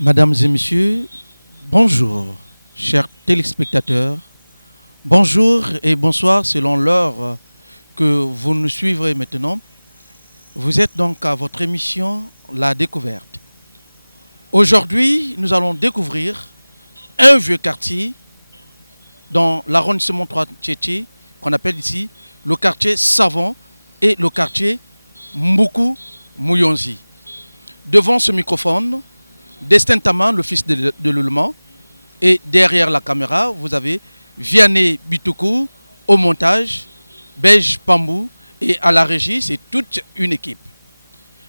Mesdames et messieurs, bonjour, chers téléspectateurs. Bonjour et bonsoir selon l'heure que vous nous suivrez maintenant. Vous êtes donc à votre émission La Découverte. Aujourd'hui, nous allons découvrir un vieux quartier dans l'arrondissement 3 Tchétché, qu'on appelle ici le quartier Savon et le quartier Mboukou Mouyonzi. Devant ce microphone, Destin Taman, le fils de Lulman, et derrière la caméra, vous avez Vianney Bitoukou au montage, Belge Pambou, et à la régie, c'est toute une équipe.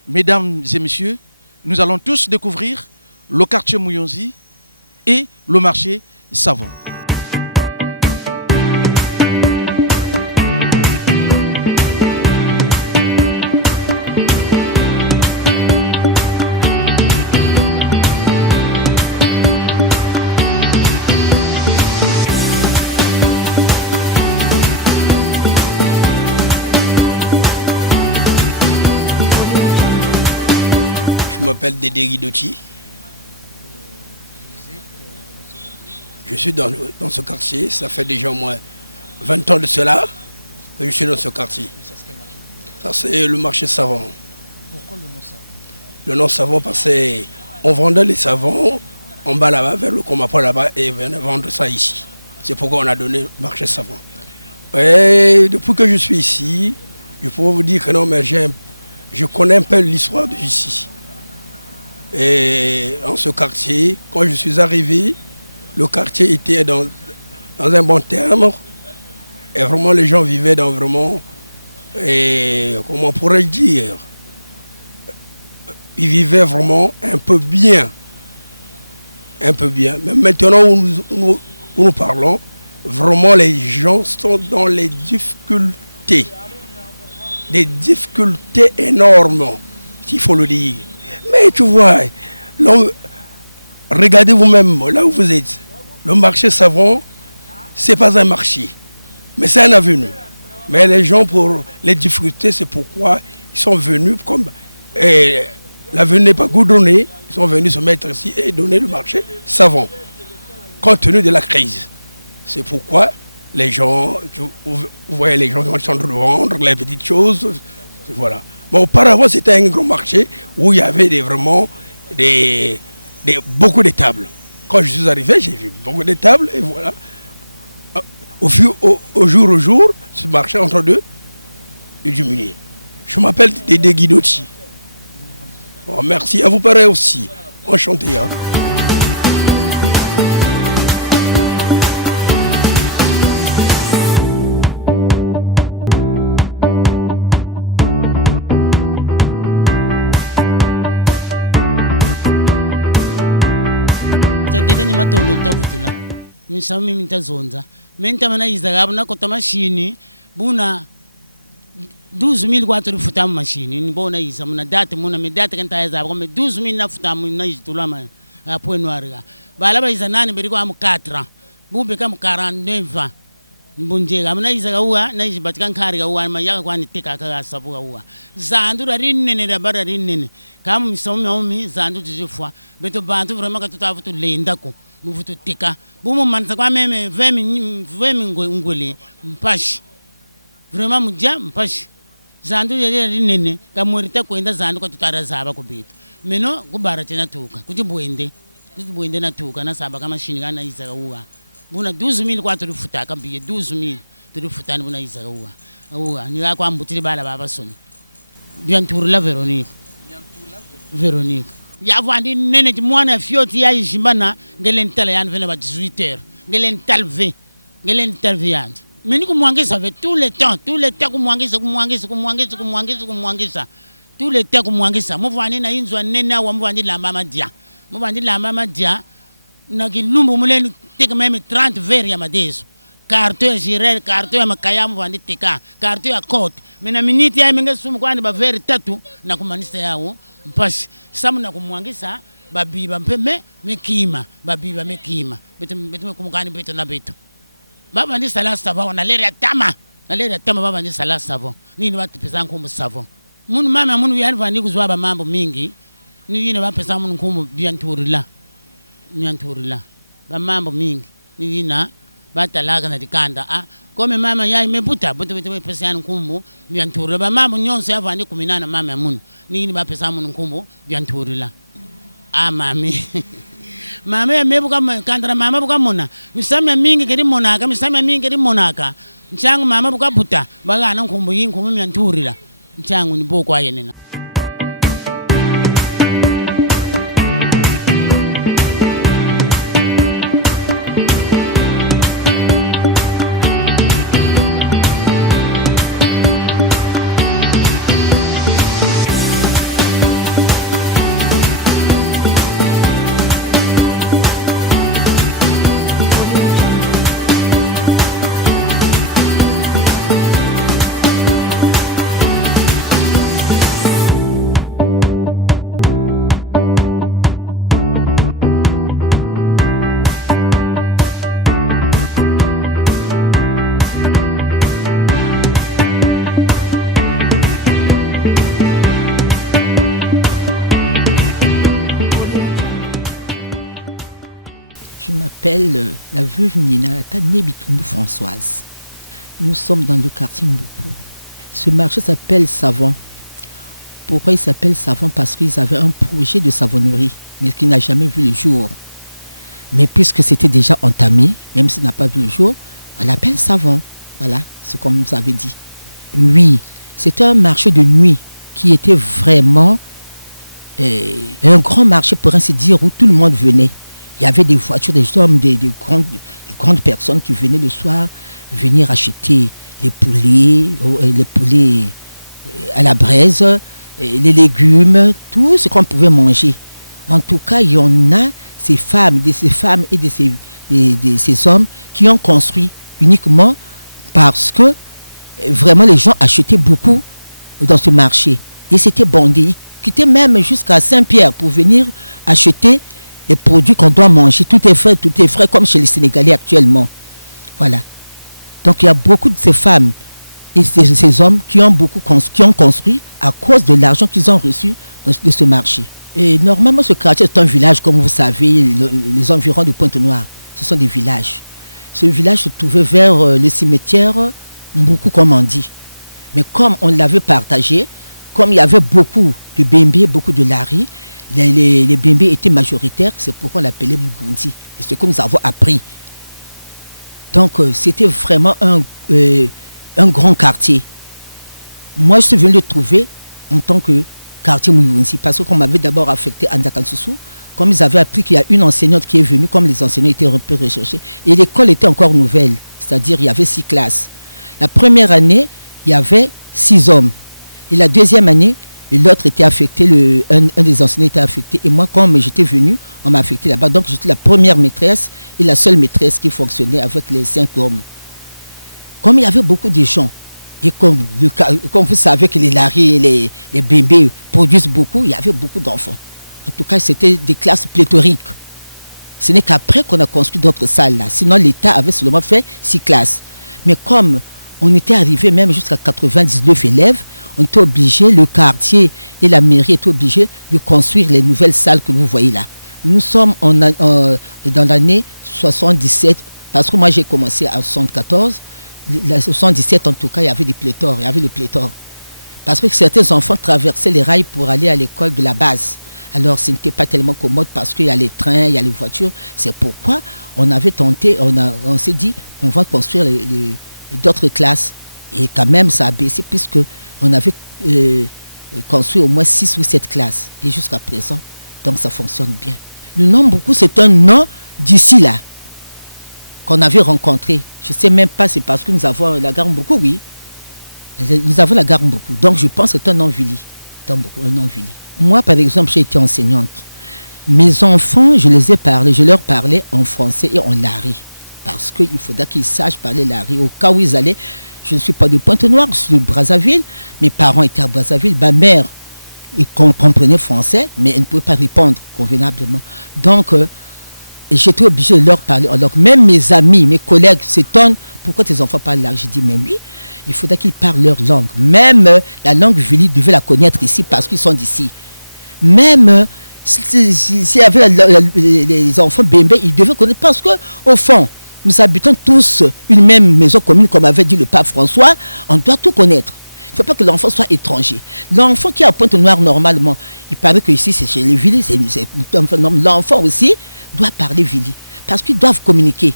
Mesdames et messieurs, nous allons tous découvrir le quartier Mouyonzi et le marché Savon. Je m'appelle Dédé Guidotti. Je suis dans ce quartier. Ça fait déjà au moins 20 ans de cela que je suis dans ce quartier. Ça, c'est le marché savon. Pourquoi le nom Savon? Le nom savon parce qu'on vendait les savons en bas là-bas, vers le Comapo là-bas, et on venait vendre ça ici. C'est pourquoi on a donné le marché savon. Et depuis que je suis ici, je pourrais vous dire que non, mais je connais un peu l'histoire d'ici. Et dans ce quartier, quand je suis arrivé, le quartier était dans un bon terme. Et vraiment, les gens vivaient dans vraiment, comment pourrais-je dire, ils vivaient vraiment un peu bien. Un peu bien. Mais maintenant où nous parlons, vraiment les gens sont dans les difficultés. Des difficultés énormes, s'il faut le dire. Mais tu vois, là, regardez vous-même, là où vous êtes, le marché savon, ce n'est pas un marché, mais c'est un avenue. Mais les gens, pour les difficultés, c'est pourquoi ils sont venus, comme l'avenue n'est pas goudronnée, ils sont venus se mettre ici et donner le marché savon, compte tenu de la crise. C'est pourquoi les gens, vous voyez les gens qui sont en train de vendre les petites choses, voilà. Mais auparavant, c'était un grand marché où il y avait beaucoup de tables. Quand je suis arrivé, j'ai vu beaucoup de tables et voilà. Au jour au jour, ce marché est en train de diminuer. Je m'appelle Dédé Guidotti. Bon, merci, à vous pareil aussi. Enchanté. Hein. Ni matondo ntavutula misami mintazonza menta mana izagabu na kota machine buna 12 000 kwatu rifuta machine ni bona isa muna date muna me date kan taza ba me 12 000 na futa muna izitula ma apo enwariga bala ba izanani beri kwa mu 4 bube kam 49 mbunjega muna izaga uwa na izibatika nkariga uwa ma yaka kwani tika ka sabuga uwa zandu rinene da bara rinene kam misomi zandu tizifwa beto bantu vraiment ka tutavutu lenda ko muvutu tika bumu manza kwa meme vemi ngole mpashi vraiment muja mpashi zandu rinene kamurita kwenda zandu ka tutara zaba ko beto meno kubara tena tuka kujibwende na tuka na saba kama shini kana izaga uwa buna 12 000 kwa tulifuta kambiye 12 000 tulifuta ni buna izaga uwa ni kwa mbutiri bala baba soni bianturula Veronique ya vandi nene mwana fioti ya jimbana ngelentala yan vena ba 18h ngelentalve yan meni kumwangisa ve tout le temps kumwangisa tout le temps kumwangisa muvani na inzwa nene wa muvandi lamba madia na kilumbu muleni tek même 30 verres ya madeso carton ya girel carton ya makayamu vandi tika carton ya cote mena miniti ya menga sumu kwani ba verre 3 na kumanisa yao mpashi samu na kumwangisa babiba mpeme mekima babiba mekima betu kumukani betu na betu baba ndi sala savon na lere tama baba ndi sala savon nini watu pesa nkumbu savon munu mama munu yalva ndi kuzwa ba mambo mingi ni yine ba pesa munu nkumbu bianturila nyanturila ba mambo mingi nina batalaga na dikanda kome mama yai mebuta buta pesa ya nkumbu nyanturila ba mambo nyonso yavani kuminana mama mun nini ba pesa mun nkumbu nyanturila mami mama ya mebuka kandra mama buka mona misama mingi kedi monaka nchangu mama buka buta baga na nkumbu yinkumbu nyanturila nchangu ni boko ayenena. Je m'appelle la veuve Ninata Nebitumbu Françoise. Nous sommes dans le quartier Mboupou. Ce marché s'appelle Savon. Pourquoi il s'appelle Savon? Parce qu'ils avaient un projet de savonnerie, mais qui n'a jamais vu le jour. Mais puisque c'était déjà entamé, même s'il n'a pas vu le jour, on l'appelle Savon. Voilà, c'est comme vous avez dit. Oui, c'était un marché de nuit qui était vraiment un grand marché, pour ainsi dire, où tout le monde venait. Il y avait des voitures, des hommes, des grandes personnes qui venaient le soir venir acheter les poulets à la braise, les légumes, tout ce qu'on pouvait manger. En tout cas, il y en a ces femmes et de ces hommes qui ont construit uniquement parce que vraiment les gens achetaient beaucoup dans ce marché. Et c'était bondé. Ils quittaient même jusqu'à Saint-Pierre pour venir acheter les produits qu'on doit manger. Tout est frais comme chez les Sénégalais actuellement. Voilà. Donc il y a beaucoup de ces femmes et ces hommes qui ont construit à cause de l'argent qu'ils ont reçu de ce marché. Et normalement, ce quartier est un village, comme vous savez, les environs de Pointe-Noire. Ce sont des villages. Ce village se trouvait vers le cimetière Mboukou, comme on dit. Mais comme on l'avait partagé, comme il y avait beaucoup de Bembé, beaucoup de Lari, les Bembé étaient majoritaires, c'est pourquoi on l'appelait Mugundi. Et c'est ce que nous avons appris. Donc c'était vraiment un grand quartier. Moi, je suis venu le trouver en tant que quartier Mugundi, parce qu'on m'avait d'abord affecté à Ndakansusu. Comme ils avaient appris qu'il y a une enseignante qui est venue, comme les enseignants étaient un peu recherchés, et l'école était encore nouvelle, c'est-à-dire il y avait 6 classes. La première année, il y avait 6 hommes. Et la deuxième année, l'autre était affecté, un des enseignants était affecté. Et moi, comme j'étais venu, on m'a affecté là-bas. Donc j'étais la première maîtresse et la seule maîtresse qui fonctionnait avec les 5 hommes. Comme il y avait beaucoup de gens, et comme vous savez que les Lari et les Bembé produisent beaucoup, il y avait beaucoup d'enfants. En tout cas, c'était des classes pléthoriques. Ce n'est qu'après qu'on a construit d'autres salles là. Sinon, l'État avait seulement fait 6 classes. Mais comme on était arrivé même jusqu'à 99 élèves, on était obligé, le quartier et la mairie étaient obligés de construire les nouvelles salles que vous voyez là. Nous sommes dans l'année 77, parce que moi j'ai commencé en 74. La 77 en tout cas, il y avait le pléthore. Parce que certains enfants traversaient les rails pour aller à l'école de la base. Alors ce n'était pas tellement commode parce qu'il y a les trains, il y a les voitures. C'est pourquoi on avait tenté, on s'est dit, on va construire d'autres classes. Et quand même ça a baissé puisque on avait construit au moins 6 ou 7 classes. Et jusqu'à présent, donc ça fonctionne bien. Le nom Mboukou, c'est un nom d'ici là, qu'on avait rencontré. Je ne sais même pas, c'est parce que nous avons la gare Mboukou, oui. Nous avons la gare Mboukou. Donc je pense que c'est un nom Vili. Un nom Vili. Moi, par exemple, j'ai été enseignante. Mes enfants, je leur parlais en français et en lari. Parce qu'il faudra qu'ils sachent parler lari. Au cas où ils allaient, je ne suis pas de Pointe-Noire, je suis de Brazzaville. Mes parents étaient à Brazzaville. Ma mère, elle comprenait français, mais elle ne pouvait pas répondre convenablement. Donc, j'étais obligée de leur parler. Alors, même mes amis, mes collègues s'étonnent. Pourquoi tes enfants parlent lari? Je dis, mais oui, il faudra qu'ils parlent leur langue. Même la langue Vili devait la connaître ici parce qu'ils sont d'ici. Même s'il y avait les enfants bébés, ils devaient connaître parce que au fond, nous habitons tous une même maison commune, comme avait dit le pape François, on doit tout connaître. Il ne faut pas que l'enfant soit étranger. L'enfant qui est à Pointe-Noire, normalement, il paraît que ici, c'est chez les Vili, l'enfant aussi doit parler Vili, parce qu'ils doivent communiquer.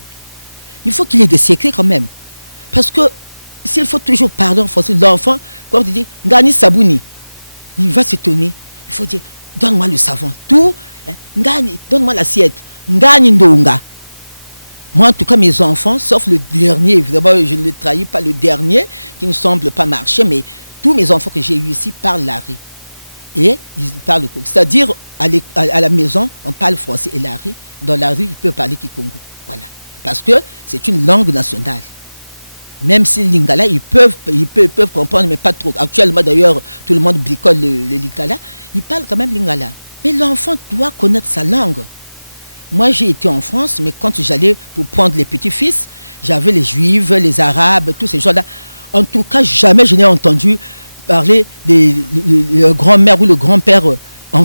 Il faut qu'il ait des secrets quand même. Parce que s'il faut toujours parler en français, l'enfant, comme tu dis, Ngani Sabouni, il va s'étonner. Il faut dire, donne-moi le savon. Tout, Ngani, donne-moi l'assiette. Ngani Ndonga. Moi, en tout cas, mes enfants, sauf le dernier, évidemment, je ne le trahis pas, le dernier, qui ne semble pas marcher, mais tous mes enfants que j'ai eus ici parlent l'ari. Et ils parlent, c'est-à-dire, à la maison, on parle français et l'ari. Dans la rue, il peut parler Kikongo. Voilà. Parce que c'est une langue nationale. Même si l'Lingala, ils peuvent comprendre, mais pas trop. Actuellement, d'ailleurs, tout le monde bricole le Lingala. Ils parlent quand même Lingala. Mais l'enfant doit connaître sa langue. Moi, j'ai été en France, mais quand j'allais pour prendre les petits-fils, j'avais les Juifs, les Arabes, tous ces gens-là. En tout cas, jamais je n'ai entendu parler le grand-mère ou le grand-père. Je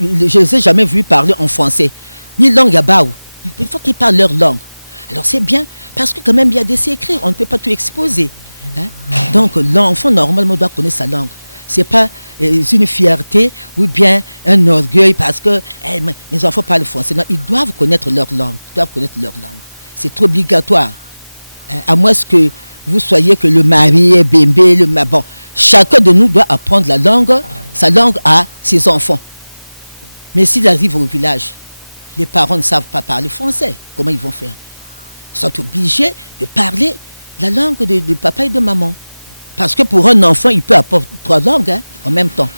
ne les ai jamais vus parler en français. Ni langue yabaou. Il faut qu'ils parlent leur langue. Alors c'est bien, parce que quand même, il y a des secrets. On ne peut pas tout exposer. Hein? Donc, l'enfant, normalement, doit connaître sa langue. Ce n'est pas une fierté ou bien un orgueil parce que mes enfants parlent français. Non, ils doivent connaître leur langue. C'est obligatoire. À moins que vous soyez que le mari est bébé, bon, chacun de nous doit apprendre sa langue à ses enfants. Mais s'ils arrivent au village, les parents ne savent pas parler français. Comment ils vont faire? Ils sont obligés de parler la langue de papa et de maman. Parce que pour un enfant, il peut apprendre 3 langues en même temps.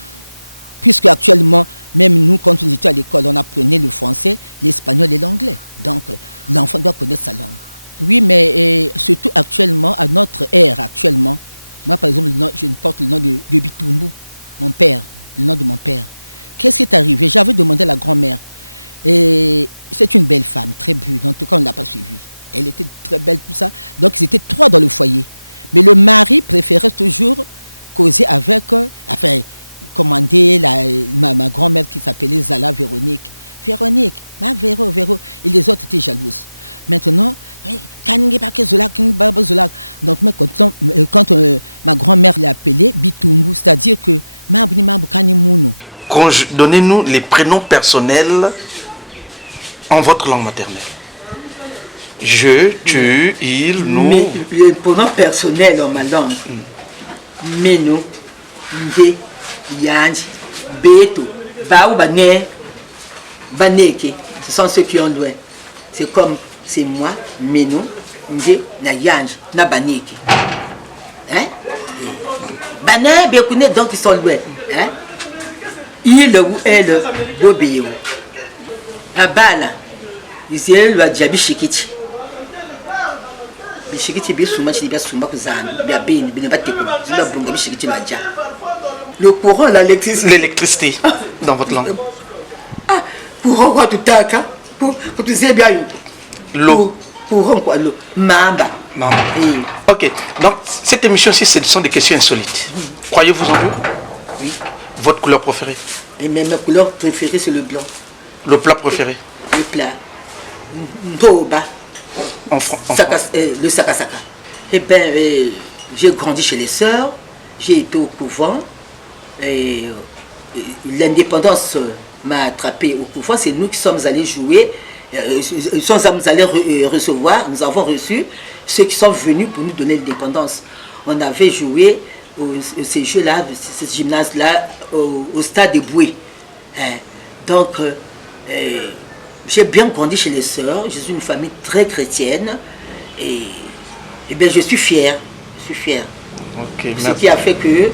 Puisque actuellement, même nous, quand nous étions à l'école, on apprenait le français, l'espagnol et l'anglais. Donc, l'enfant doit connaître sa langue. Oui, mais surtout actuellement, à notre ère actuellement, moi par exemple, je porte le nom de Bitumbu, mon père, le nom de mon père. Qu'est-ce qui est arrivé? J'avais demandé à la grand-mère. Et c'est une belle femme, très belle. En tout cas, on ne l'a pas suivie. Elle était très belle, tout ça. Donc, ils étaient 3 dans le foyer. Mais le mari préférait toujours causer avec, commander ma grand-mère qui s'appelait Zala Véronique. Véronique, ma Véro. Et les autres étaient jalouses. Maintenant, donc quand ma grand-mère l'a appelé Bitumbu, c'est-à-dire que donnez-nous les prénoms personnels en votre langue maternelle. Je, tu, il, nous. Mais le pronom personnel en ma langue. Meno, Nde, Yanji, Beto, Baou, Bané, Baneke. Ce sont ceux qui ont loin. C'est comme, c'est moi, Meno, Nde, na Yanji, na Baneke. Hein? Bané, Bekoune, donc ils sont loin. Hein? Il ou elle, Bobéo. Abala, ils le Djabi Shikiti. Le courant, l'électricité dans votre langue. Ah, courant quoi tout à l'heure? Pour tout ça bien. L'eau. Courant quoi l'eau. Mamba. Ok, donc cette émission-ci, ce sont des questions insolites. Croyez-vous en Dieu? Oui. Votre couleur préférée? Et même ma couleur préférée, c'est le blanc. Le plat préféré? Le plat. Ntoba. Le sakasaka. Eh bien, j'ai grandi chez les sœurs, j'ai été au couvent, et l'indépendance m'a attrapé au couvent, c'est nous qui sommes allés jouer, nous sommes allés recevoir, nous avons reçu ceux qui sont venus pour nous donner l'indépendance. On avait joué ces jeux-là, ce gymnase-là, au stade de Boué. Donc, j'ai bien grandi chez les sœurs, je suis une famille très chrétienne et bien je suis fier. Okay, ce qui a fait que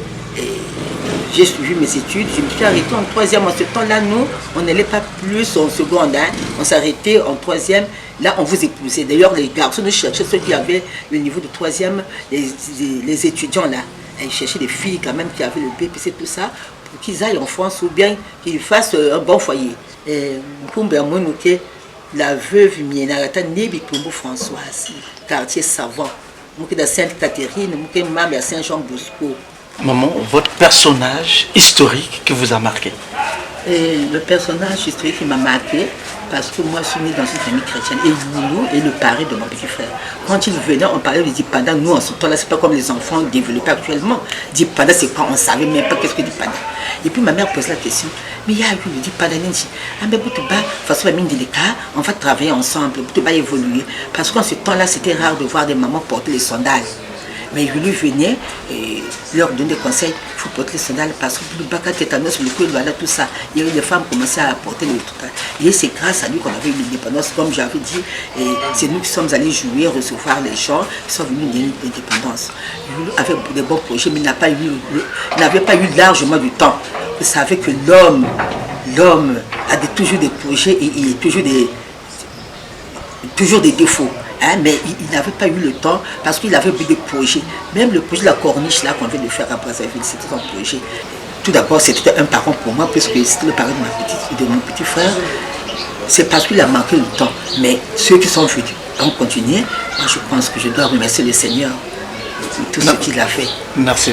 j'ai suivi mes études, je me suis arrêté en 3e. En ce temps-là, nous, on n'allait pas plus en seconde, on s'arrêtait en 3e, là on vous épousait. D'ailleurs, les garçons nous cherchaient ceux qui avaient le niveau de 3e, les étudiants là, ils cherchaient des filles quand même qui avaient le BPC, tout ça, pour qu'ils aillent en France ou bien qu'ils fassent un bon foyer. La veuve Mienarata Nebitumbu Françoise, quartier Savant, de Sainte-Catherine, Mamie à Saint-Jean-Bosco. Maman, votre personnage historique qui vous a marqué? Et le personnage historique qui m'a marqué, parce que moi je suis née dans une famille chrétienne, et Youlou est le pari de mon petit frère. Quand il venait, on parlait de Dipanda. Nous, en ce temps-là, c'est pas comme les enfants développés actuellement. Dipanda, c'est quoi? On savait même pas qu'est-ce que Dipanda. Et puis ma mère pose la question, mais il y a eu le Dipanda, ah mais Boutouba, façon la mine de l'écart, on va travailler ensemble, Boutouba évoluer. Parce qu'en ce temps-là, c'était rare de voir des mamans porter les sandales. Mais Youlou venait et leur donnait des conseils, il faut porter les sandales parce que le baka tétanos, le coup, voilà, tout ça. Il y a eu des femmes qui commençaient à porter les trucs. Et c'est grâce à lui qu'on avait eu l'indépendance, comme j'avais dit. Et c'est nous qui sommes allés jouer, recevoir les gens qui sont venus de l'indépendance. Youlou avait des bons projets, mais il n'avait pas eu largement du temps. Vous savez que l'homme a toujours des projets et il a toujours des défauts. Hein, mais il n'avait pas eu le temps parce qu'il avait eu des projets. Même le projet de la corniche là qu'on vient de faire à Brazzaville, c'était un projet. Tout d'abord, c'était un parent pour moi, puisque c'était le parent de mon petit frère. C'est parce qu'il a manqué le temps. Mais ceux qui sont venus ont continué. Moi, je pense que je dois remercier le Seigneur pour tout ce qu'il a fait. Merci.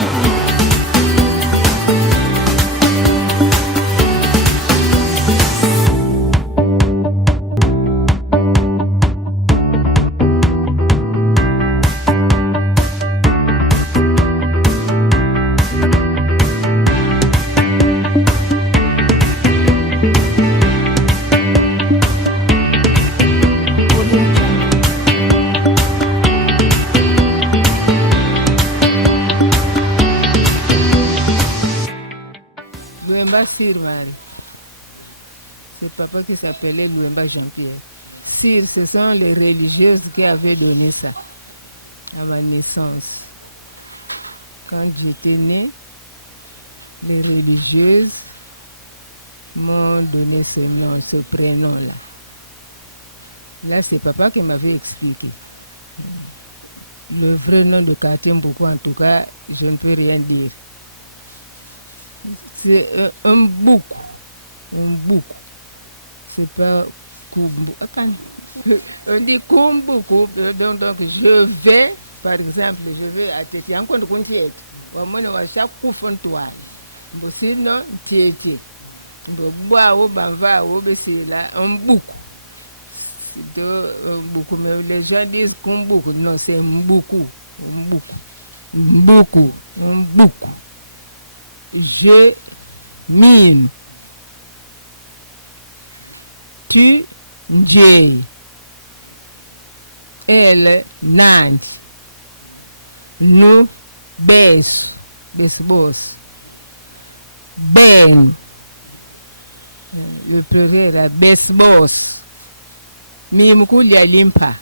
Louemba Sir Marie. C'est papa qui s'appelait Louemba Jean-Pierre. Sir, ce sont les religieuses qui avaient donné ça à ma naissance. Quand j'étais née, les religieuses m'ont donné ce nom, ce prénom-là. Là, c'est papa qui m'avait expliqué. Le vrai nom de Katimbuku, en tout cas, je ne peux rien dire. C'est un bouc. C'est pas Kumbu. On dit Kumbuku. Donc je vais, par exemple, à Téti. En compte qu'on tiète. On va chaque coup font toile. Sinon, Téti. Bois au banva au c'est là un bouc. Beaucoup, mais les gens disent Kumbuku. Non, c'est un bouc. Je mine. Tu njei. Elle nante. Nous beso. Besbos. Ben. Le pluriel est besbos. Mi mkulia limpa.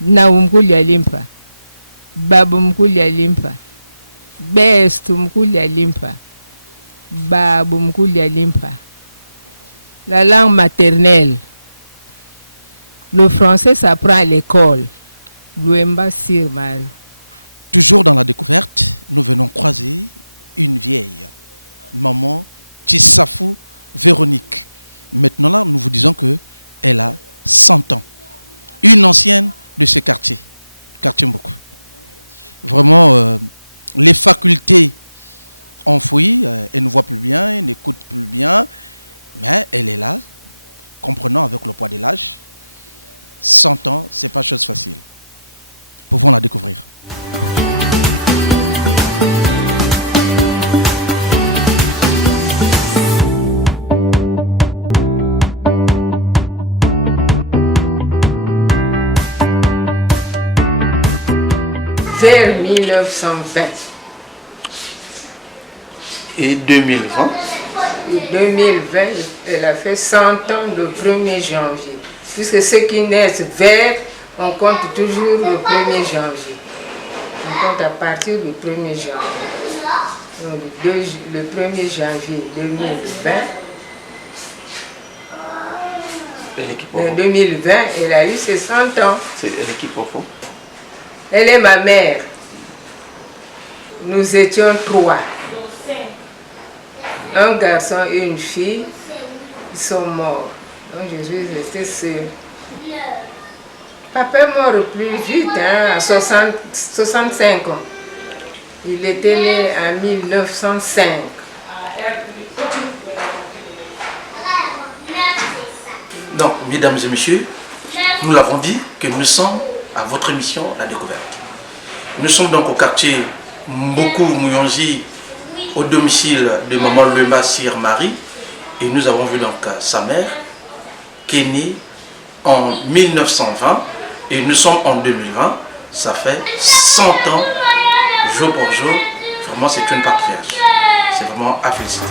Na mkulia limpa. Babu mkulia limpa. Bestu mkulia limpa. Babu mkulia limpa. La langue maternelle. Le français s'apprend à l'école. Louemba Sir Marie. Toujours dans la découverte, nous venons croiser une vieille, maman Tissafou Véronique. Maintenant là, nous vous disons qu'elle a 100 ans. Une ancienne de ce quartier Mboko. Vraiment, les facultés enfouies, elle ne voit plus bien, elle n'écoute plus bien, mais elle est là, comprenant avec le poids de l'âge. 100 ans, c'est pas chose facile. Pouvons la découvrir. Vers 1920. Et 2020? 2020, elle a fait 100 ans le 1er janvier. Puisque ceux qui naissent vers, on compte toujours le 1er janvier. On compte à partir du 1er janvier. Donc, le 1er janvier 2020, en 2020, elle a eu ses 100 ans. C'est elle qui profond. Elle est ma mère. Nous étions 3. Un garçon et une fille. Ils sont morts. Donc je suis restée seule. Papa est mort plus vite, à 65 ans. Il était né en 1905. Mesdames et messieurs, nous l'avons dit que nous sommes à votre émission La Découverte. Nous sommes donc au quartier Mboku Mouyonji, au domicile de maman Luemba Sir Marie, et nous avons vu donc sa mère qui est née en 1920 et nous sommes en 2020. Ça fait 100 ans, jour pour jour. Vraiment, c'est une patriarche. C'est vraiment à féliciter.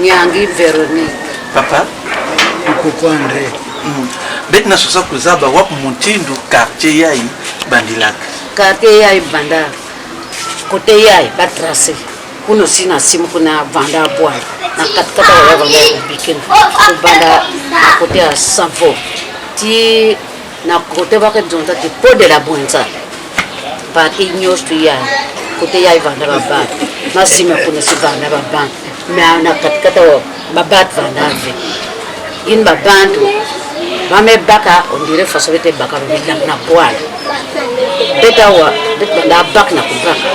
Nyangi Véronique. Papa? Coucou André. Maintenant, ce que vous avez monté dans le quartier Yaï Bandilak. Quartier Yaï Banda. Côté Yaï, Batracé. Kuno sina simu kuna Vanda Bois. Na katkata wa Vanda Bikin. Banda à côté à Sanfo. Ti na côté Baké Zonta ti po de la Buenza. Parti Nyos tu Yaï. Côté Yaï Vanda Baba. Na simu kuna si Vanda Baba. Mais na katkata wa Babat Vanda Ve. In babantu mame baka on dirait façon de baka na poil beta wa bet banda bak na kubaka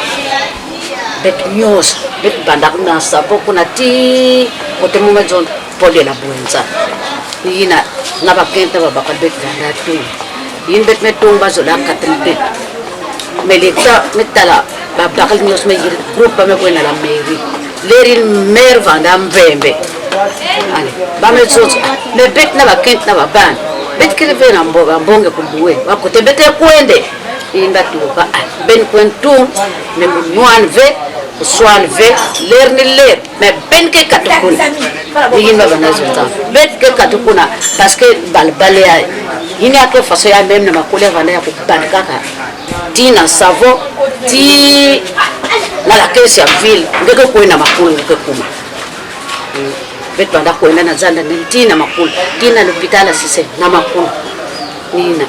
bet nyos bet banda na sapo kuna ti kote mu majon pole la Buenza ina na bakenta ba baka bet banda tu in bet metung ba zola katel bet melita metala ba bakal nyos me yir groupe ba me ko na la mairie lerin mer vanda mbembe ale bame tsotso me bet na bakent na baban bet kile ve na mbonge kubuwe wakote bete kwende imba tuba ben kwentu me muan ve swan ve ler ni ler me ben ke katukuna yimba banazota bet ke katukuna parce que balbale ya yini ake faso ya même na makole vana ya kubandika ka tina savo ti na la caisse ya ville ngeke kwena makulu ngeke kuma bet banda kwenda na zanda tina makulu tina l'hôpital sise na makulu nina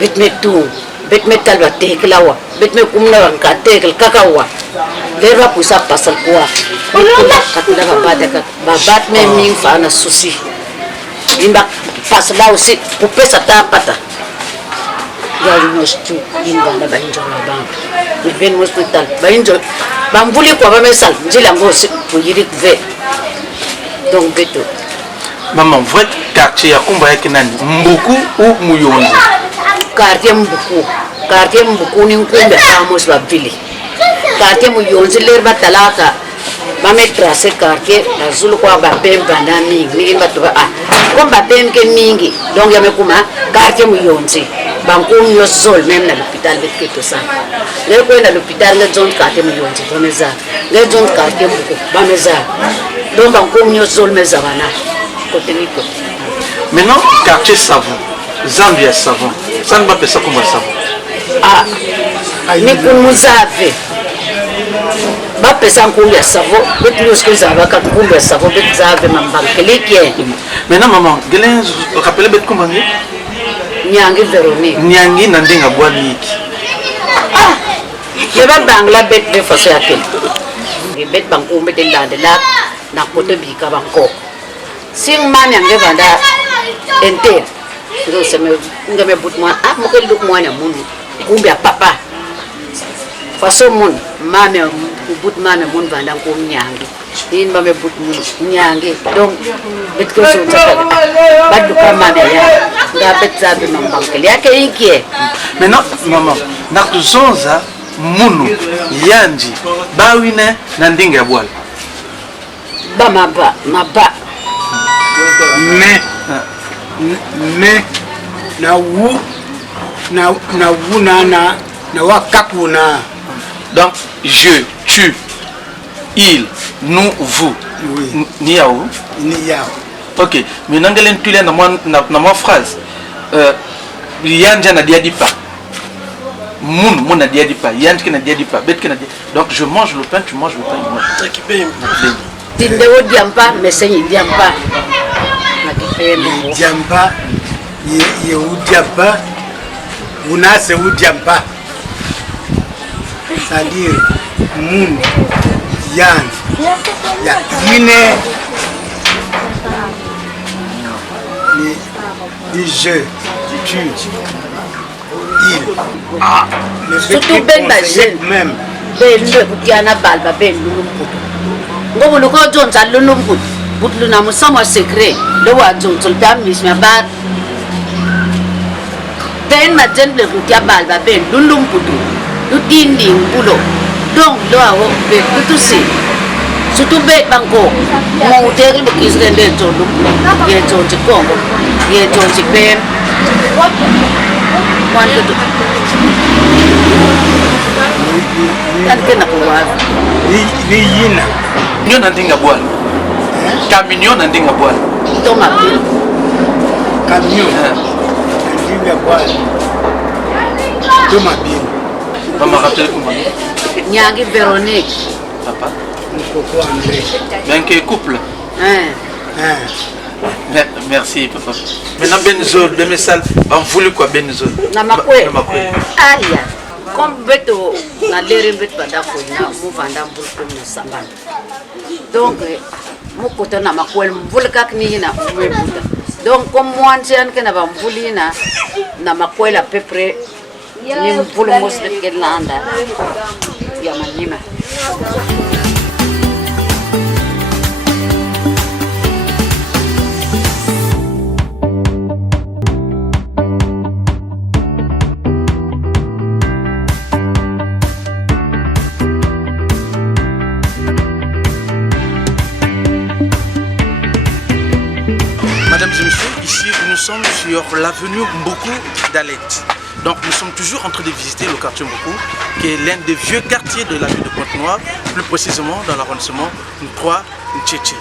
bet metu bet metal ba teklawa bet me kumna ba ka tekl kakawa lera pusa pasal kwa katula ba bata ka babat me ming fa na susi imba pasla aussi pour pesa ta pata ya nostu imba na ba injo na ba ben hospital ba injo bambuli kwa ba mesal njila ngosi kuyirik ve. Donc, Beto. Maman, votre quartier, il y a Mboku ou Mouyonzi? Quartier Mboku. Quartier Mboku, nous sommes à Ville. Quartier Mouyonzi, l'herbe talaka. Je vais tracer quartier, la Zulu kwa babem banami, ni batuba ah. Comme babem ke mingi, donc ya mekuma quartier Mouyonzi. Banko yo zol même dans l'hôpital avec tout ça. Les coins dans l'hôpital les zones quartier Mouyonzi, bameza. Les zones quartier Mboku, bameza. Donc banko yo zol mezabana. Côté Nico. Maintenant quartier savon, Zambia savon. Ça ne va pas ça comme savon. Ah, ni kumuzave. Ba pesa nkumbi ya savo, betu yoskiza baka nkumbi ya savo betu zave mambankelike. Maintenant maman, gelen rappelez bet comment ni? Nyangi Véronique. Nyangi nandenga bwani iki. Ah, yeba bangla bet de faso ya kel. Bet bankumbi de landela na kote bika banko. Sing man yange vanda ente. Ndo seme ngame butmwa ah mokel duk mwana munu. Kumbi ya papa. Faso mun mame but mame mun vanda ko nyangi in mame but nyangi donc bet ko so tsaka badu ka mame ya nga bet zabe mambanke yake inkie. Maintenant maman nakuzonza munu yanji bawine na ndinga bwala ba maba mais na wu na wakakuna. Donc je, tu, il, nous, vous. Oui. Niaou. Niaou. Ok. Mais dans ma phrase, Yanja n'a dit pas. Moun n'a dit pas. Yanj n'a dit pas. Bet n'a dit. Donc je mange le pain, tu manges le pain, je mange. Tindeo diampa, mais c'est diampa. Diampa, diampa, una c'est diampa. c'est-à-dire Moun, Yann, il y a Guinée, les jeux, tu, il. Surtout Ben Bajen. Même. Ben le Boutiana Balba, Ben Lumputu. Ngomu luko John sa Lumputu. Butlu na musama secret. Le wa John Sultan Misma Bar. Ben Bajen le Boutia Balba, Ben Lumputu. Du Tindi Bulo. Donc, lo awo Ben tout c'est. Surtout Ben Bango. Mon terre le qui se rende John Lumputu. Ye John Chikongo. Ye John Chipem. Camion nandinga bwana. Camion nandinga bwana. Toma pili. Camion. Nandinga bwana. Toma pili. Maman rappelle comment? Nyangi Véronique. Papa. Coco André. Ben quel couple? Merci papa. Maintenant Benzo, de mes salles, on voulait quoi Benzo? Namakwe. Aïe. Comme beto na lere beto badako na muvanda mbulko na sambana. Donc mukoto na makwel mbulka kni na mwebuda. Donc comme moi tiens que na bambuli na makwel à peu près ni mbulu mos de kelanda. Ya manima. Mesdames et messieurs, ici nous sommes sur l'avenue Mboku d'Alet. Donc nous sommes toujours en train de visiter le quartier Mboku, qui est l'un des vieux quartiers de la ville de Pointe-Noire, plus précisément dans l'arrondissement 3 Ntchétché.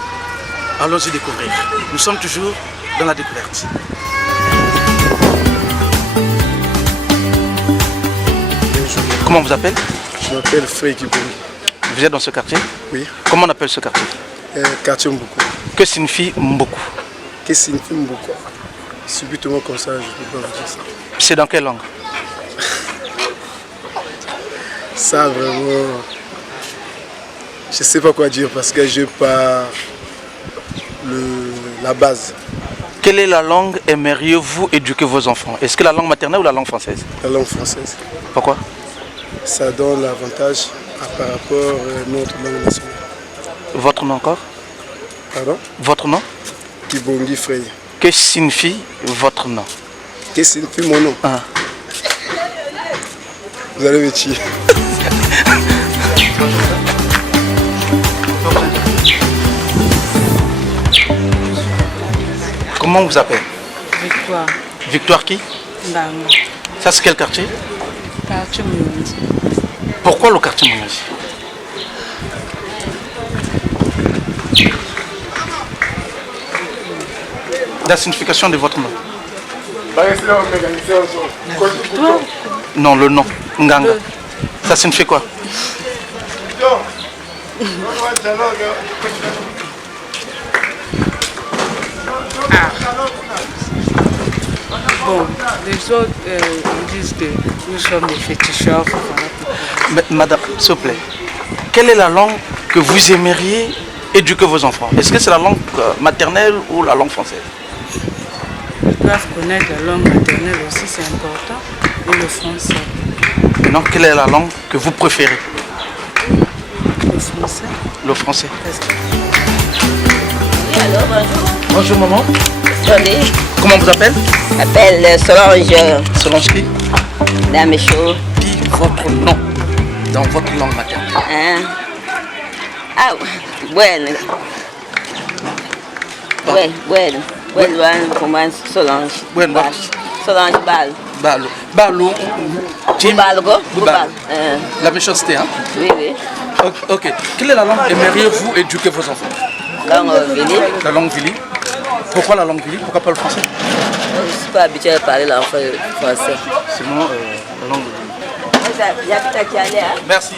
Allons-y découvrir. Nous sommes toujours dans la découverte. Comment on vous appelle? Je m'appelle Frey Kibouri. Vous êtes dans ce quartier? Oui. Comment on appelle ce quartier? Quartier Mboku. Que signifie Mboku? Qu'est-ce que signifie Mboku? Subitement comme ça, je ne peux pas vous dire ça. C'est dans quelle langue? Ça vraiment, je ne sais pas quoi dire parce que je pas la base. Quelle est la langue aimeriez-vous éduquer vos enfants? Est-ce que la langue maternelle ou la langue française? La langue française. Pourquoi? Ça donne l'avantage par rapport à notre langue nationale. Votre nom encore? Pardon? Votre nom? Kibongi Frey. Que signifie votre nom? Qu'est-ce que signifie mon nom? Ah. Vous allez me tuer. Comment on vous appelle? Victoire. Victoire qui? Ndanga. Ça c'est quel quartier? Quartier Mouyonzi. Pourquoi le quartier Mouyonzi? La signification de votre nom? Non, le nom. Nganga. Ça signifie quoi? Bon, les autres disent que nous sommes des féticheurs. Mais, madame, s'il vous plaît, quelle est la langue que vous aimeriez éduquer vos enfants? Est-ce que c'est la langue maternelle ou la langue française? Ils doivent connaître la langue maternelle aussi, c'est important, et le français. Maintenant, quelle est la langue que vous préférez? Le français. Le français. Oui, alors, bonjour. Bonjour maman. Attendez, Comment on vous appelle? je m'appelle Solange Solange qui? Daméchaud. Dis votre nom dans votre langue maternelle. Hein? Ah, bueno. Bueno. Bueno, Solange. Bueno. Bal. Solange Bal. Balo. Balo. Tim. Bal. Bal. La méchanceté, hein? Oui. Ok. Quelle est la langue aimeriez-vous éduquer vos enfants? Langue Vili. La langue Vili. Pourquoi la langue Vili? Pourquoi pas le français? Je ne suis pas habitué à parler le français. Sinon, la langue Vili. Merci.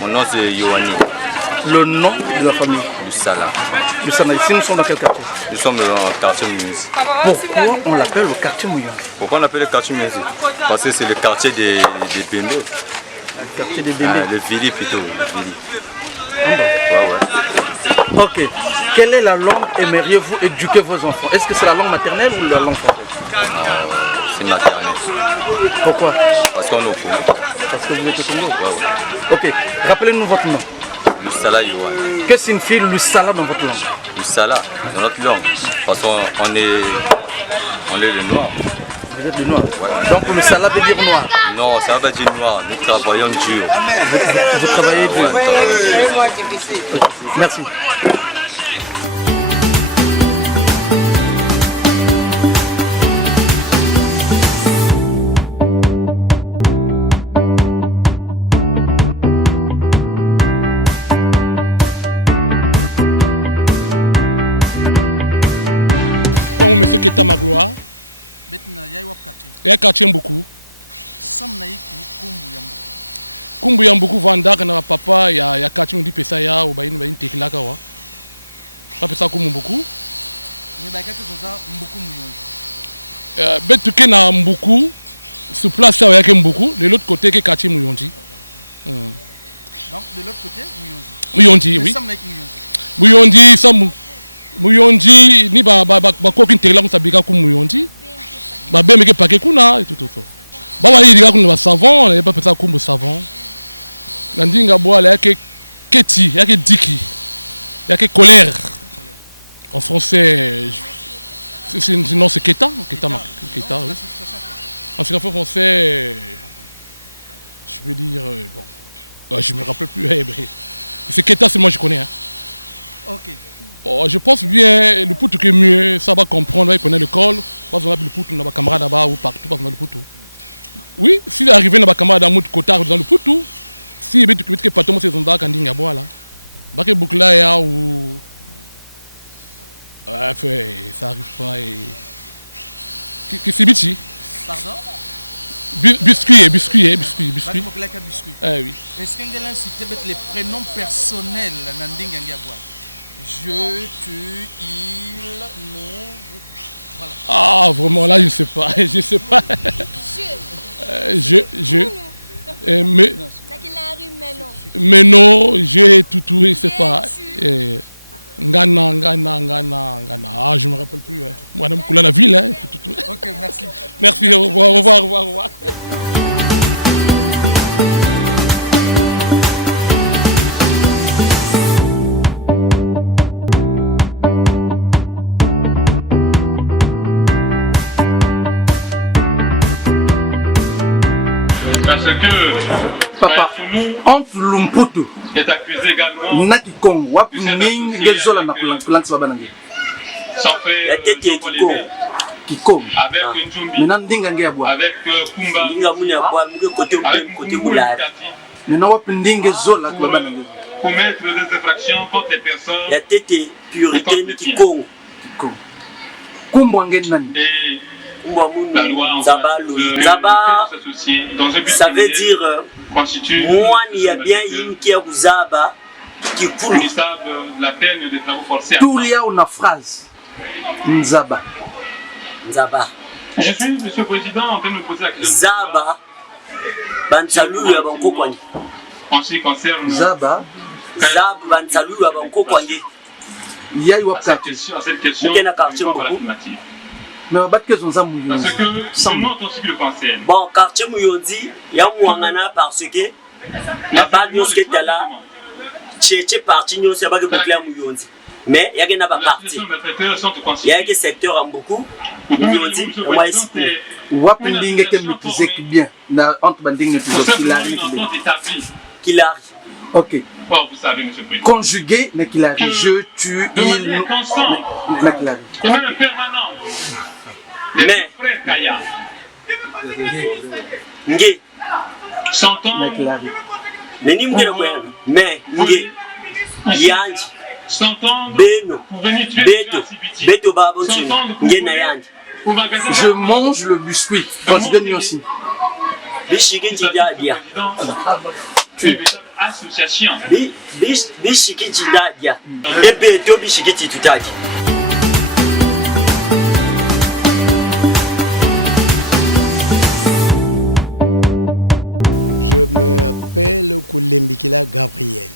Mon nom c'est Yohani. Le nom de la famille? Lusala. Lusala. Ici, nous sommes dans quel quartier? Nous sommes dans le quartier Mouyonzi. Pourquoi on l'appelle le quartier Mouyonzi? Pourquoi on appelle le quartier Mouyonzi? Parce que c'est le quartier des Bendo. quartier de Bendé. Le Vili plutôt, le Vili. Ah bon. Ouais. Ok. Quelle est la langue aimeriez-vous éduquer vos enfants? Est-ce que c'est la langue maternelle ou la langue française? C'est maternel. Pourquoi? Parce qu'on est au Congo. Parce que vous êtes au Congo. Ouais. Ok. Rappelez-nous votre nom. Lusala Yohan. Que signifie Lusala dans votre langue? Lusala, dans notre langue. Parce qu'on est le noir. Vous êtes du noir. Ouais. Donc Lusala veut dire noir? Non, ça veut dire noir. Nous travaillons dur. Vous travaillez dur. Merci. Bon, monsieur Keta Magloire, il y a quartier beaucoup. Kumbu ya beaucoup vanda kana papa ya quartier ndi pesa ya ou ba une tekilaka wa. Pas pesa kumbu beaucoup. Mais ba quelque chose ça beaucoup muyonzi. Betuke na beaucoup sur place ça ya ke beaucoup de l'autre côté que quartier muyonzi. Donc de l'autre côté Muyonzi oui. Muyonzi ça Muyonzi ni ba kokin tekila ko sabika ku Muyonzi. Ba be meke pake kuna et tout ça. Ba wa yi dika ku ba savon, il pas pesa kumbu savon. Nandinga bois là que keti, il y a que diki. Il y a que colère. En français sinon c'est Keta, Keta. Oui. En français je veux dire bon, je me rappelle plus c'est Keta, c'est moi je connais hein. OK. Oh, je pense bien le poutou qui est mieux, ça va comprendre, il connaît l'école. Pas besoin de le poutou, on a camarade là-bas ou partout, pas besoin de le poutou. Oui, s'il est arrivé dans ma camarade dans le Kotard dans le poutou, si il veut que pas tout le monde s'est quand il y a bois là. Bah que boucle là ou ça arrive pas et que c'est biti. Pardon? Biscuit. Ah oui. Est-ce que vous avez cité les prénoms personnels Nandinga Ngabwa? Je, tu, il, nous. Voilà. Ah vraiment là je sais pas. Mais non, j'ai tout, je sais pas. Ngana. Ah, je me rappelle plus. Moi, je suis dans la ville. Hein. Tout. Ok, merci. Merci, au revoir. Parce que Papa, entre Lumputu est accusé également na Kikongo, wapi mingi ngezola na kulanti babanange. Son frère Kikongo. avec Njumbi, Maintenant ndinga nge yabwa. avec Kumba, Ndinga muni abwa muke côté boulard. Maintenant wapi ndinga zola ku babanange. commettre des infractions contre les personnes. Ya tete purité ni Kikongo. Kumbo nge nani? Et la loi Zaba, ça veut dire moi il y a bien une qui a Zaba qui coule. La peine de travaux forcés. Tout il y a une phrase. Nzaba. Je suis, Monsieur le Président, en train de me poser la question. Zaba. Bansalu ya banko kwani. En ce qui concerne Zaba. Bansalu ya banko kwani. Il y a eu cette question. Mais parce que seulement en ce qui le concerne. Bon, quartier Muyonzi, il y a Mouangana parce que la base de ce qui est là, c'est parti, nous sommes pas que Muyonzi. Mais il y a une partie. Il y a un secteur en beaucoup. Muyonzi, moi ici. Wapendingue qui maîtrise bien. Entre banding qu'il arrive. Ok. Vous savez, Monsieur le Président. Conjugué, mais qu'il arrive. Je, tu, il, nous. Mais qu'il arrive. Et même permanent. Mais frère Kaya. Nge. S'entend. Mais qu'il arrive. Mais ni mge quoi. Mais Nge. Yanji. S'entend. Beno. Beto babon Nge na Yanji. Je mange le biscuit. Conjugué aussi. Bishiki Tidadia. Association. Bishiki Tidadia. Et Beto Bishiki Titutadi. Je me m'appelle Koulembikila Gabriel.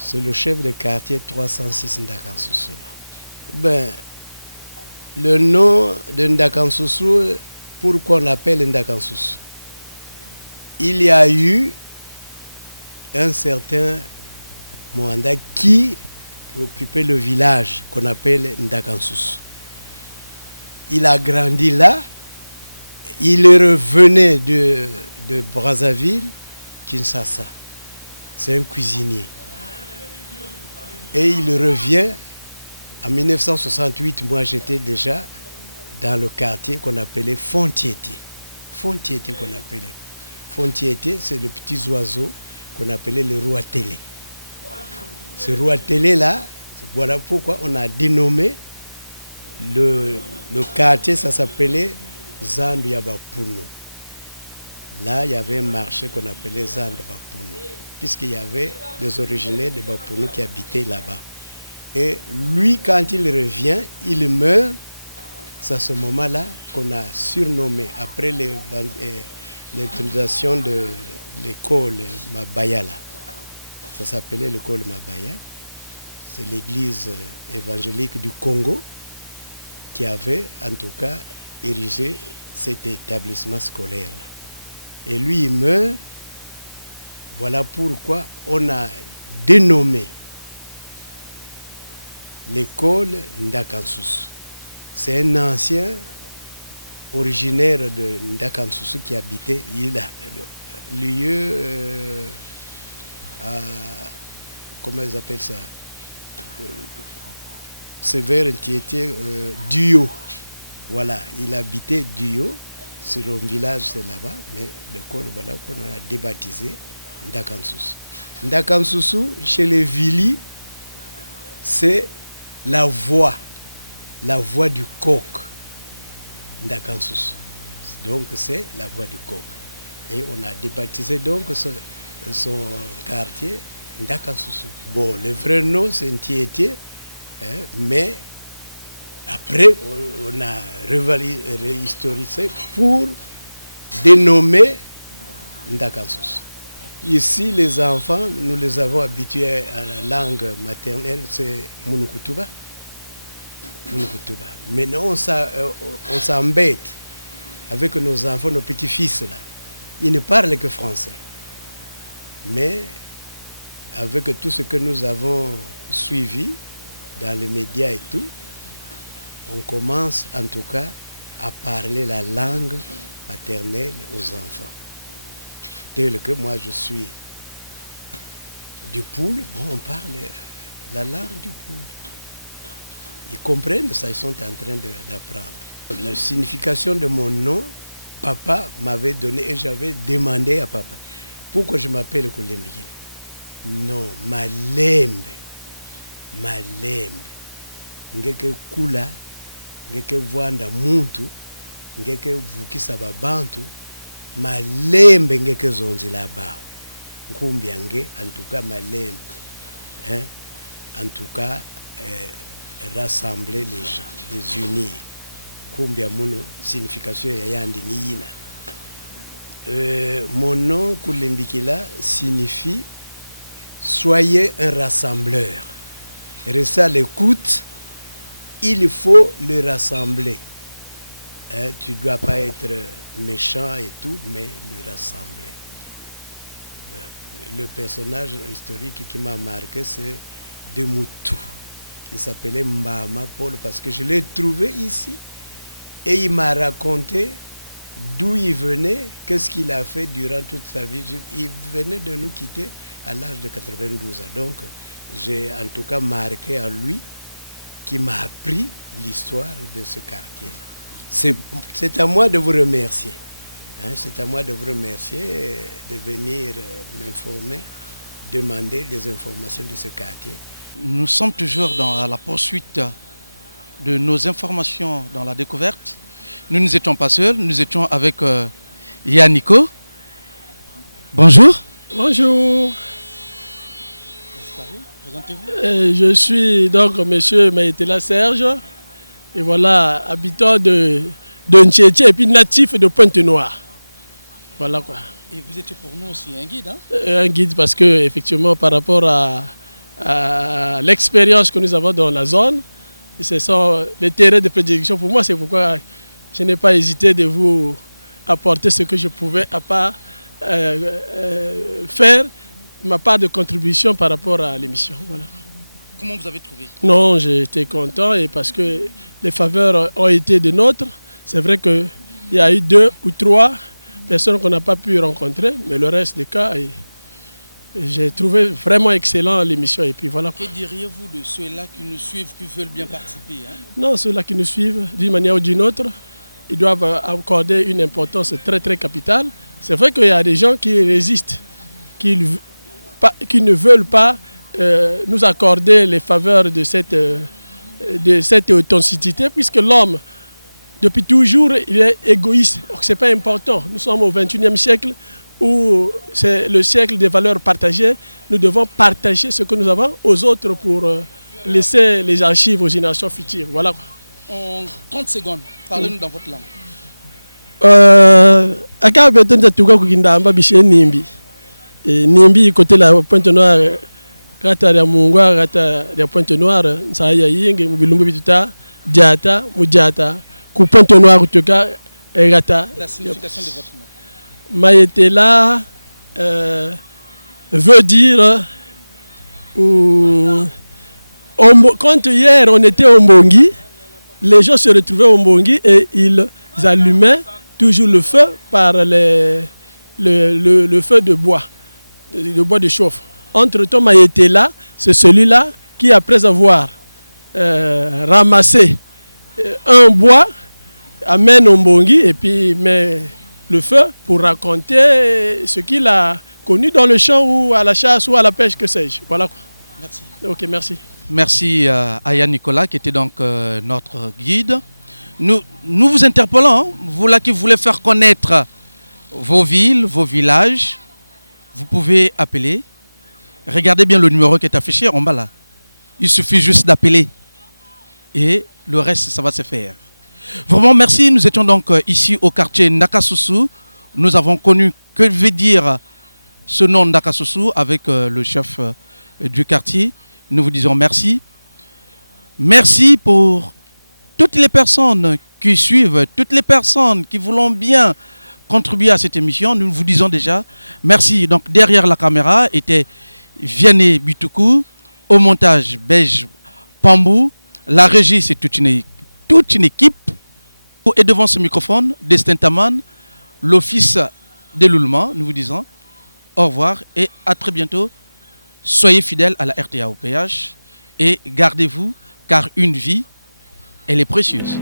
C'est le chef de quartier 306 Ndakansousou. Ben, le nom de Ndakansousou, pourquoi on l'appelle Ndakansousou? Il y a eu un certain Mwanda qui occupait le village qu'on appelle Ndakansousou. Il a grandi là. Il revenait de Brazzaville, Kinshasa. C'est un cuisinier. Et il revient en 1968. Moi, j'étais déjà dans le quartier qu'on appelait Fontiété. Fontiété qu'on appelait. Fontiété, c'est le petit oiseau qu'on appelait le roi télé. Ce roi télé là, voilà pourquoi on a dénommé le quartier, ça s'appelait Zandu Yabapuno. Là, il y avait un marché qu'on appelait Zandu Yabapuno, puisqu'il y avait des originaires de Bapuno qui habitaient là-bas. Et lui, quand il revient, il meurt. C'est à ce moment-là qu'on a surnommé, après l'intronisation de l'école Mabaya, là. Ça s'appelait l'école Mabaya. C'est l'église évangélique du Congo qui avait, en tout cas, érigé cet établissement scolaire-là. Et lui, il meurt. Voilà pourquoi on a dénommé l'école Ndakansousou. C'est un ancien originaire de Ndakansousou qui habitait lieu comment ils appellent ça, c'est vers Ntiété, Duyo. Voilà, il habitait Duyo, sur un village, c'est là-bas, mais l'école, voilà, qu'on a débaptisé Ndakansousou. Ndakansousou, chez les Vili, c'est la voix du coq, Ndakansousou. Donc c'est la voix du coq. Et on a débaptisé donc son quartier Ndakansousou. Bon, le vrai nom c'est Ntiété, mais après on a réhistorisé pour dénommer Ndakansousou. Ici, les enfants, nous les avons habitués à la langue maternelle, c'est Munukutuba. Maintenant, on s'embête avec nos enfants, nos petits-fils là. Ils ne parlent que français. Mais avec tout ce que nous avons suivi dans les médias et tout, on commence en tout cas à parler la langue maternelle aux enfants. Tel que moi je suis du Poul, bon, on parle la langue du Poul. Ils comprennent ça, ils sont en train d'apprendre. La signification de mon nom, papa m'avait donné et j'avais demandé à papa, pourquoi je m'appelle Koulembikila? Non, Malembe. Ngeke kula, ngeke vwanda muntu, ngeke vukisa babantu, Malembe ngeke zonzi la bao. Nkumbia nge, en tout cas Malembe. En tout cas, rassembler les gens, les unir. Kumbia muno, signification ya yandi ni yina. Mon nom Koulembikila signifie soyez un rassembleur. Restez à l'écoute, il faut le rassembler. Tu ne dois pas être méchant et tout, mais le rassembler. Le personnage historique qui m'a marqué, c'est Demoutou. Il s'appelait Mbama Paul parce que je l'ai trouvé ici et il m'a raconté d'où il venait, qu'est-ce qu'il a fait durant toute sa vie. Il venait de nous quitter à l'âge de 92 ans. Donc, j'ai en tout cas marqué à lui qui m'a appris l'histoire de ce quartier. C'est à moi de vous remercier. C'est à moi de vous remercier de venir m'informer, demander des informations de ce quartier. Nous sommes toujours dans la poursuite de nos informations dans la découverte. Nous n'étions pas seuls, nous étions avec Yanniko. Bonjour. Bonjour. Je suis donc monsieur Maïtela Serge, et voilà, habitant de Ntchétché et puis natif de Pointe-Noire. Voilà quoi. Et vous êtes pour nous aussi un guide, hein? Un guide parce que effectivement par rapport à l'expérience que nous avons dans la zone, ce sont les terrains de prédilection pour moi, c'est pourquoi je n'ai pas hésité de vous apporter ce que je pouvais à part faire ma part de contribution par rapport à l'émission. Voilà. Comment vous avez trouvé? Non, j'étais content et parce que les faveurs ont été des nôtres. C'est vrai qu'il y a eu 2 ou 3 personnes qu'on n'a pas pu rencontrer, mais le reste des cas, j'ai trouvé vraiment excellent l'émission. Et puis voilà. Que diriez-vous de ceux-là qui nous suivent, qui veulent bien participer, hein? Non, ceux-là qui nous suivent, d'une manière ou d'une autre, ils doivent accorder une importance très très capitale. C'est vrai qu'il y a des gens qui résistent, qui ne veulent pas nous accorder les faveurs de cette authenticité, puisque l'homme, depuis toujours, il est égoïste. Ce n'est pas important. Nous sommes au XXIe siècle où c'est le siècle des valeurs partagées. Nous devons partager ce que nous avons aux autres pour laisser les archives aux générations futures. Voilà. En 30 secondes, parlez-nous dans votre langue. Nimbi côté la Pointe-Noire, rata ya Mungwa, rata ya Pointe-Noire, nsaya yingi mubilumbu bituta diata mujata ku Pointe-Noire tuka rata. La signification de votre nom. Mayetela veut dire quand hier on était au Mbongi, les gens se retrouvaient au Mbongi et ils allumaient toujours le feu par le feu de bois de chauffe. Entre-temps, Mayetela, c'est celui-là qui, après avoir ramassé un bois, amène au Mbongi et puis met le feu pour raconter ce qu'il a connu dans le champ ou à la chasse ou à la pêche, que sais-je. Voilà quoi. Merci. Ok, merci. Merci à Yann Nicolas qui était donc notre guide. Nous vous interpellons, hein, vous là qui voulez faire connaître vos villes, vos villages, vous pouvez appeler. Regardez bien le numéro qui est affiché en bas là. Il suffit juste d'appeler et le reste, ça va se faire. Vraiment, merci. Nous étions donc ici au quartier Nakasusu. Nous avons connu que veut dire ce nom Nakasusu avec le chef du quartier. Nous vous disons merci. Merci pour toutes les personnes qui suivent, toutes les personnes qui voulont bien contribuer à cette émission. Nous vous disons déjà merci. Donc derrière la caméra était Vianney Bituku, au montage Beige Pambou, la régie c'est toute une équipe. Et devant ce microphone, Destin Taman, l'office d'éloulement, nous vous disons au revoir et à très bientôt. Soyez fidèles à la RTA au PH et gardez-vous car une vie, elle est précieuse.